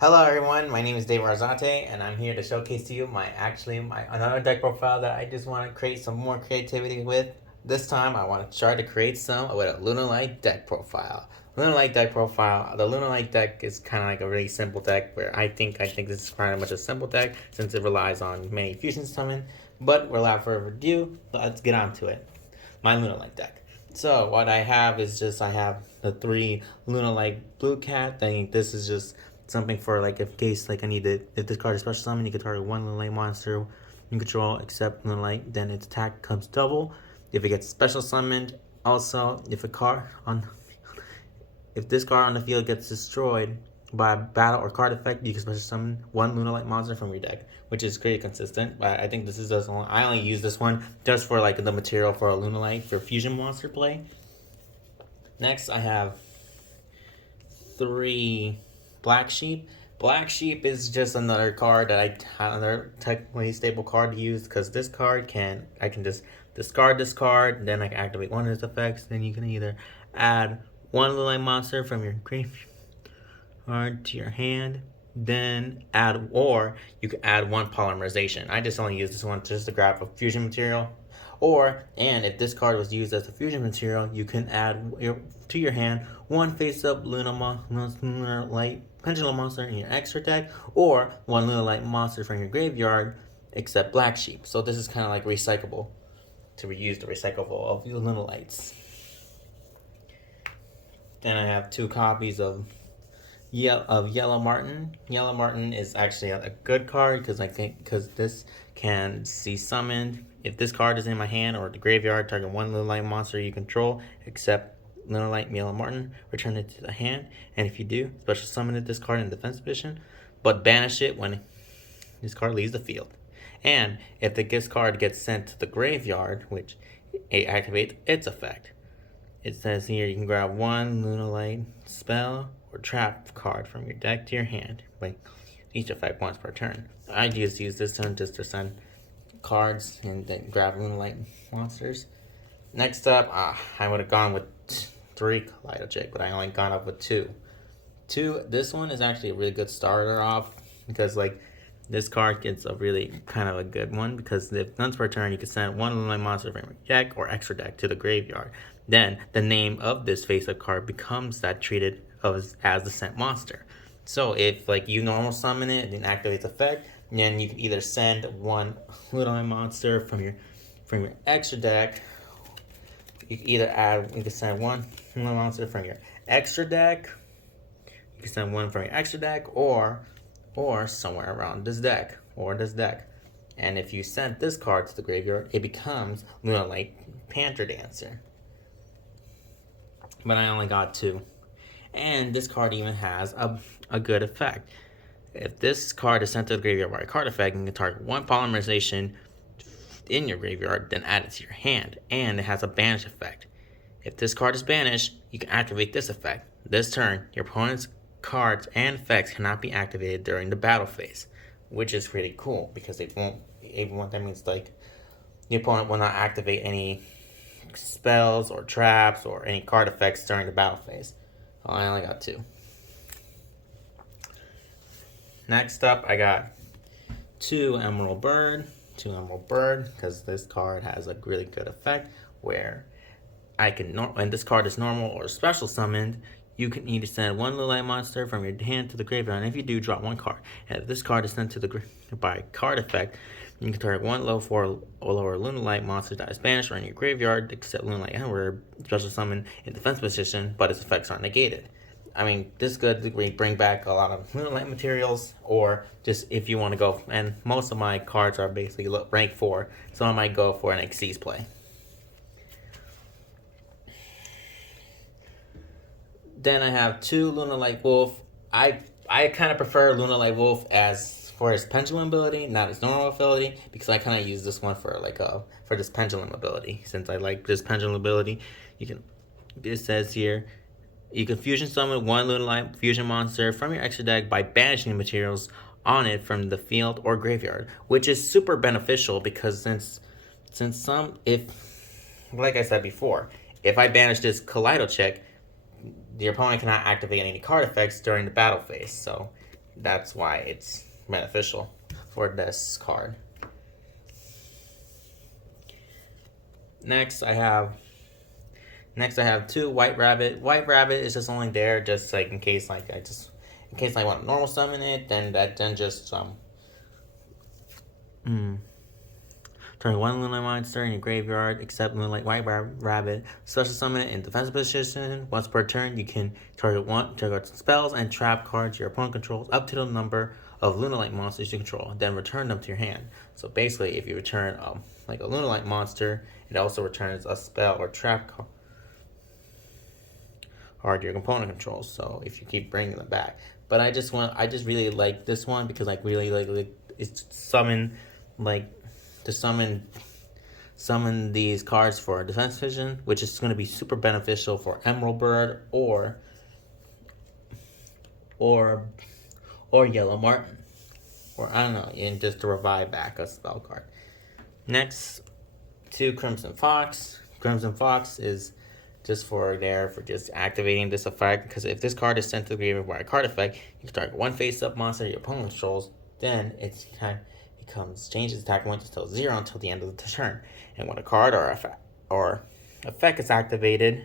Hello everyone, my name is Dave Arzate and I'm here to showcase to you my another deck profile that I just want to create some more creativity with. This time I want to try to create some with a Lunalight deck profile. The Lunalight deck is kind of like a really simple deck where I think this is pretty much a simple deck since it relies on many fusion summon. But without further ado, let's get on to it. My Lunalight deck. So what I have is just I have the three Lunalight Blue Cat. I think this is just something for like if case like I need to, if this card is special summon, you can target one Lunalight monster you control except Lunalight, then its attack comes double. If it gets special summoned, also if this card on the field gets destroyed by a battle or card effect, you can special summon one Lunalight monster from your deck, which is pretty consistent. But I think this is just I only use this one just for like the material for a Lunalight for fusion monster play. Next, I have three Black Sheep. Black Sheep is just another card that another technically stable card to use because this card I can just discard this card, then I can activate one of its effects. Then you can either add one Lunalight monster from your graveyard to your hand, then or you can add one polymerization. I just only use this one just to grab a fusion material. And if this card was used as a fusion material, you can add to your hand one face-up Lunalight Pendulum monster in your extra deck, or one Lunalight monster from your graveyard, except Black Sheep. So this is kind of like recyclable, to reuse the recyclable of Lunalights. Then I have two copies of Yellow Martin. Yellow Martin is actually a good card because this can see summoned. If this card is in my hand or the graveyard, target one Lunalight monster you control, except Lunalight Yellow Martin, return it to the hand. And if you do, special summon this card in defense position, but banish it when this card leaves the field. And if this card gets sent to the graveyard, which it activates its effect. It says here you can grab one Lunalight spell or trap card from your deck to your hand. Like each effect once per turn. I just use this one just to send cards and then grab Lunalight monsters. Next up, I would have gone with three Kaleido Chick, but I only gone up with two. This one is actually a really good starter off because like this card gets a really kind of a good one because if once per turn you can send one Lunalight monster from your deck or extra deck to the graveyard. Then the name of this face-up card becomes that treated as the sent monster. So if like you normal summon it and activates effect, then you can either send one Lunalight monster from your extra deck. You can send one monster from your extra deck. You can send one from your extra deck or somewhere around this deck or this deck. And if you send this card to the graveyard, it becomes Lunalight Panther Dancer. But I only got two. And this card even has a good effect. If this card is sent to the graveyard by a card effect, you can target one polymerization in your graveyard, then add it to your hand. And it has a banish effect. If this card is banished, you can activate this effect. This turn, your opponent's cards and effects cannot be activated during the battle phase, which is pretty cool because that means like the opponent will not activate any spells or traps or any card effects during the battle phase. Oh, I only got two. Next up, I got two Emerald Bird because this card has a really good effect where when this card is normal or special summoned, you can either send one Lunalight monster from your hand to the graveyard, and if you do, drop one card. And if this card is sent to the by card effect, you can target one low 4 or lower Lunalight monster that is banished or in your graveyard, except Lunalight Emperor, special summon in defense position, but its effects are negated. I mean, this is good to bring back a lot of Lunalight materials, or just if you want to go, and most of my cards are basically rank 4, so I might go for an Xyz play. Then I have two Lunalight Wolf. I kind of prefer Lunalight Wolf as for his pendulum ability, not his normal ability, because I kind of use this one for for this pendulum ability. Since I like this pendulum ability, it says here you can fusion summon one Lunalight fusion monster from your extra deck by banishing materials on it from the field or graveyard, which is super beneficial because like I said before, if I banish this Kaleido Check, the opponent cannot activate any card effects during the battle phase. So That's why it's beneficial for this card. Next I have two White Rabbit. White Rabbit is just only there just like in case I want to normal summon it, then just turn one Lunalight monster in your graveyard, except Lunalight White Rabbit. Special summon it in defensive position. Once per turn, you can target spells and trap cards your opponent controls up to the number of Lunalight monsters you control. Then return them to your hand. So basically, if you return like a Lunalight monster, it also returns a spell or trap card your opponent controls. So if you keep bringing them back, but I just really like this one because like really like it's to summon these cards for defense vision, which is going to be super beneficial for Emerald Bird or Yellow Martin, or I don't know, and just to revive back a spell card. Next, to Crimson Fox. Crimson Fox is just just activating this effect, because if this card is sent to the graveyard by a card effect, you can target one face-up monster your opponent controls, then it's changes attack points until 0 until the end of the turn. And when a card or effect is activated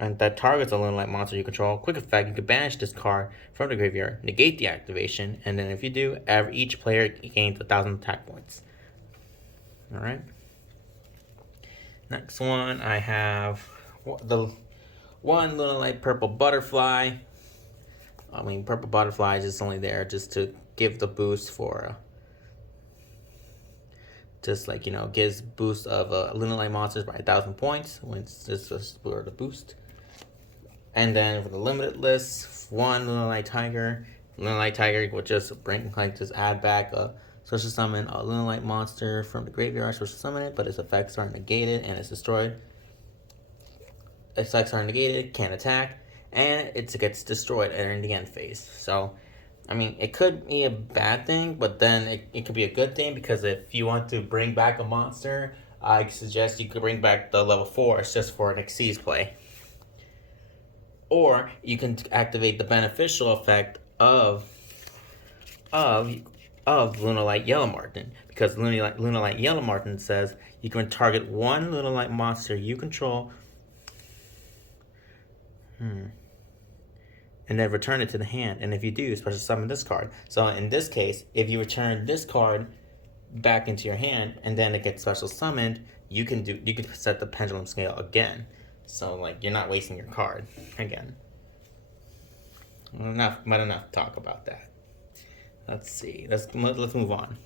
and that targets a Lunalight monster you control, quick effect, you can banish this card from the graveyard, negate the activation, and then if you do, each player gains 1,000 attack points. Alright. Next one, I have the one Lunalight Purple Butterfly. Purple Butterfly is just only there just to give the boost for gives boost of Lunalight monsters by 1,000 points when it's just for the boost. And then for the limited list, one Lunalight Tiger. Lunalight Tiger will just add back a special summon a Lunalight monster from the graveyard, special summon it, but its effects are negated and it's destroyed. Effects are negated, can't attack, and it gets destroyed in the end phase. So, it could be a bad thing, but then it could be a good thing, because if you want to bring back a monster, I suggest you could bring back the level 4. It's just for an Xyz play. Or you can activate the beneficial effect of Lunalight Yellow Martin, because Lunalight Yellow Martin says you can target one Lunalight monster you control and then return it to the hand. And if you do, special summon this card. So in this case, if you return this card back into your hand and then it gets special summoned, you can set the pendulum scale again. So you're not wasting your card again. Enough talk about that. Let's see. Let's move on.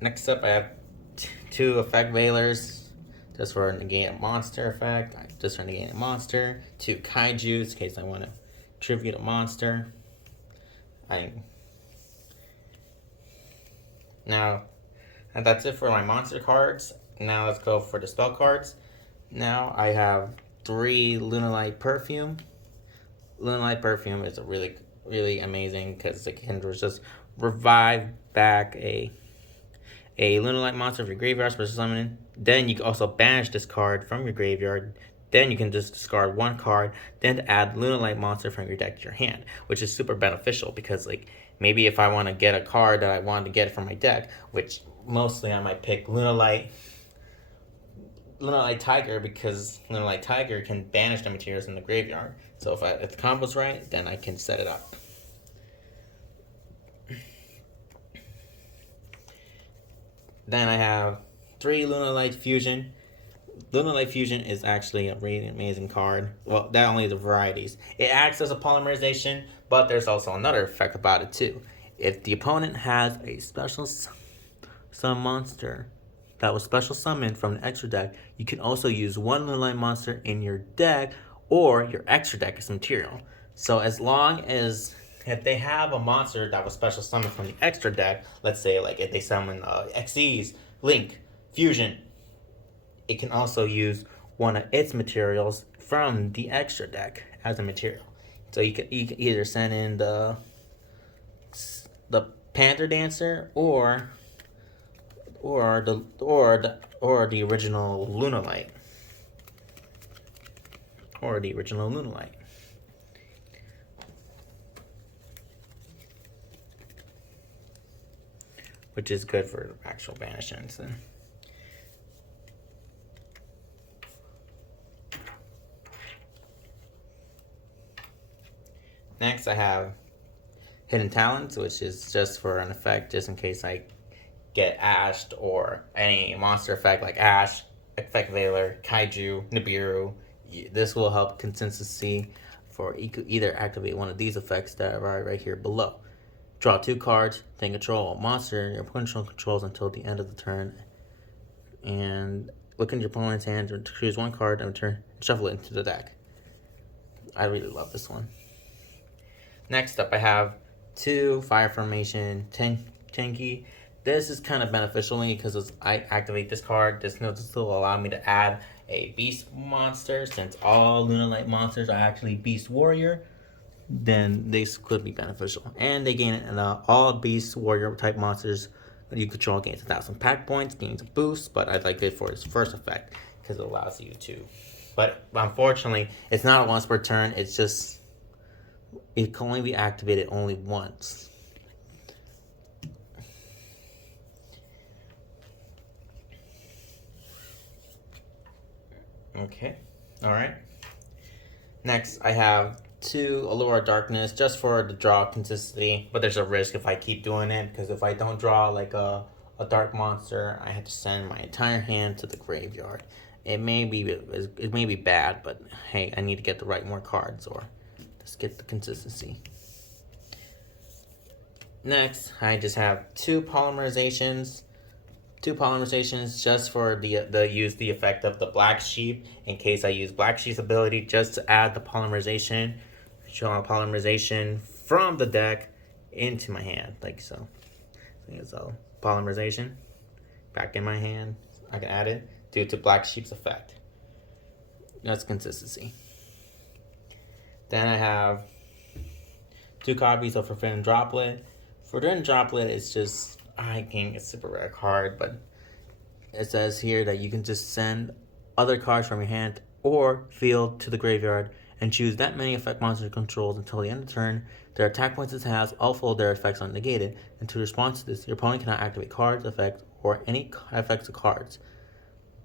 Next up, I have two effect veilers. Just for negate a monster effect. Just for negate a monster. Two kaijus in case I want to tribute a monster. Now, and that's it for my monster cards. Now let's go for the spell cards. Now I have 3 Lunalight Perfume. Lunalight Perfume is a really, really amazing because it can just revive back a Lunalight monster from your graveyard, special summon. Then you can also banish this card from your graveyard. Then you can just discard one card, then to add Lunalight monster from your deck to your hand, which is super beneficial because maybe if I want to get a card that I wanted to get from my deck, which mostly I might pick Lunalight Tiger, because Lunalight Tiger can banish the materials in the graveyard. So if the combo's right, then I can set it up. Then I have 3 Lunalight Fusion. Lunalight Fusion is actually a really amazing card. Well, that only the varieties. It acts as a polymerization, but there's also another effect about it too. If the opponent has a special summon monster that was special summoned from the extra deck, you can also use one Lunalight monster in your deck or your extra deck as material. So as long as if they have a monster that was special summoned from the extra deck, let's say if they summon Xyz, Link, Fusion, it can also use one of its materials from the extra deck as a material. So you can either send in the Panther Dancer or the original Lunalight. or the original Lunalight. Which is good for actual banishments. Next, I have Hidden Talents, which is just for an effect, just in case I get ashed or any monster effect like Ash, Effect Veiler, Kaiju, Nibiru. This will help consistency for either activate one of these effects that are right here below. Draw 2 cards, then control a monster your opponent controls until the end of the turn. And look into your opponent's hand and choose 1 card and return, shuffle it into the deck. I really love this one. Next up, I have 2 Fire Formation Tenki. This is kind of beneficial because I activate this card. This will allow me to add a Beast monster. Since all Lunalight monsters are actually Beast Warrior, then this could be beneficial. And they gain all Beast Warrior type monsters that you control gains 1,000 pack points, gains a boost, but I like it for its first effect because it allows you to. But unfortunately, it's not once per turn. It's just, it can only be activated only once. Okay, alright. Next, I have 2 Allure of Darkness, just for the draw consistency, but there's a risk if I keep doing it, because if I don't draw like a dark monster, I have to send my entire hand to the graveyard. It may be bad, but hey, I need to get the right more cards, or just get the consistency. Next, I just have 2 polymerizations. 2 polymerizations just for use the effect of the Black Sheep, in case I use Black Sheep's ability, just to add the polymerization, show a polymerization from the deck into my hand, like so. So polymerization back in my hand, I can add it due to Black Sheep's effect. That's consistency. Then I have 2 copies of Forbidden Droplet. Forbidden Droplet is just, I think it's a super rare card, but it says here that you can just send other cards from your hand or field to the graveyard and choose that many effect monster controls until the end of the turn. Their attack points it has, all of their effects are negated, and to respond to this, your opponent cannot activate cards, effects, or any effects of cards.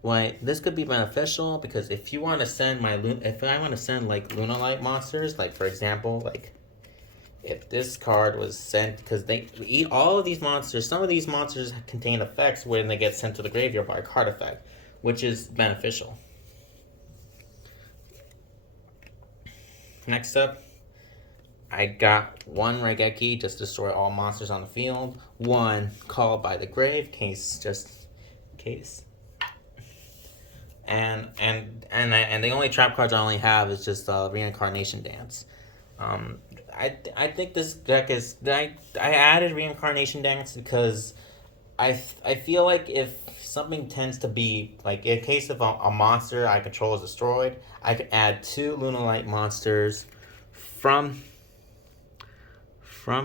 Well, this could be beneficial because if you want to send if I want to send like Lunalight monsters, like for example, like if this card was sent, because they eat all of these monsters, some of these monsters contain effects when they get sent to the graveyard by a card effect, which is beneficial. Next up, I got 1 Raigeki, just destroy all monsters on the field. 1 Call by the Grave, just in case. And the only trap cards I only have is just Reincarnation Dance. I think this deck is, I added Reincarnation Dance because I feel like if something tends to be, like in case of a monster I control is destroyed, I can add 2 Lunalight monsters from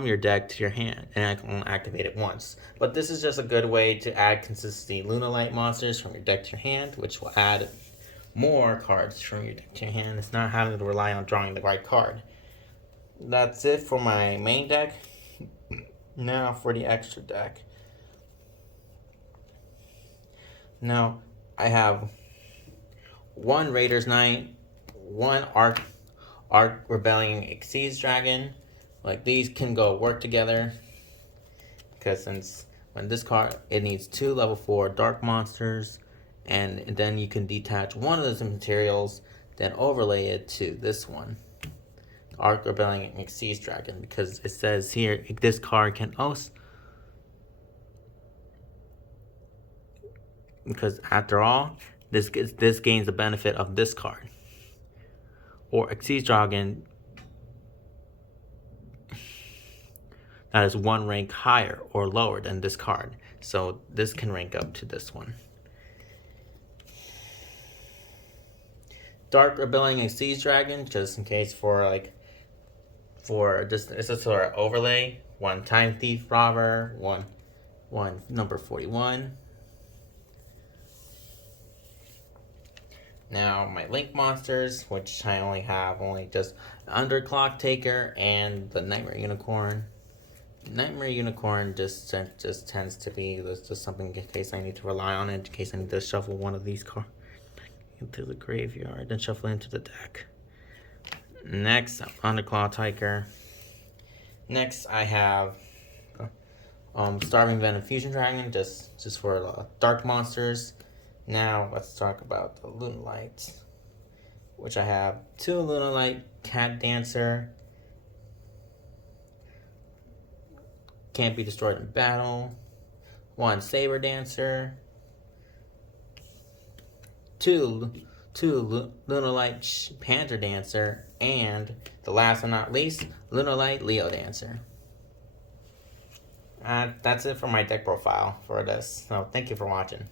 your deck to your hand, and I can only activate it once. But this is just a good way to add consistency Lunalight monsters from your deck to your hand, which will add more cards from your deck to your hand. It's not having to rely on drawing the right card. That's it for my main deck. Now for the extra deck. Now I have 1 Raiders Knight, 1 Arc Rebellion Xyz Dragon. Like these can go work together, because since when this card, it needs 2 level 4 dark monsters, and then you can detach one of those materials, then overlay it to this one, Arc Rebellion Xyz Dragon, because it says here this card can also, because after all, this gains the benefit of this card, or Xyz Dragon that is 1 rank higher or lower than this card. So this can rank up to this one. Dark Rebellion Xyz Dragon, just in case it's just sort of overlay. 1 Time Thief Robber, 1 number 41. Now my Link monsters, which I only just Underclock Taker and the Nightmare Unicorn. Nightmare Unicorn just tends to be just something in case I need to rely on it, in case I need to shuffle one of these cards into the graveyard, then shuffle it into the deck. Next, Underclaw Tiger. Next, I have Starving Venom Fusion Dragon, just for dark monsters. Now, let's talk about the Lunalight, which I have 2 Lunalight Cat Dancer. Can't be destroyed in battle. 1 Saber Dancer. 2 Lunalight Panther Dancer, and the last but not least, Lunalight Leo Dancer. That's it for my deck profile for this. So thank you for watching.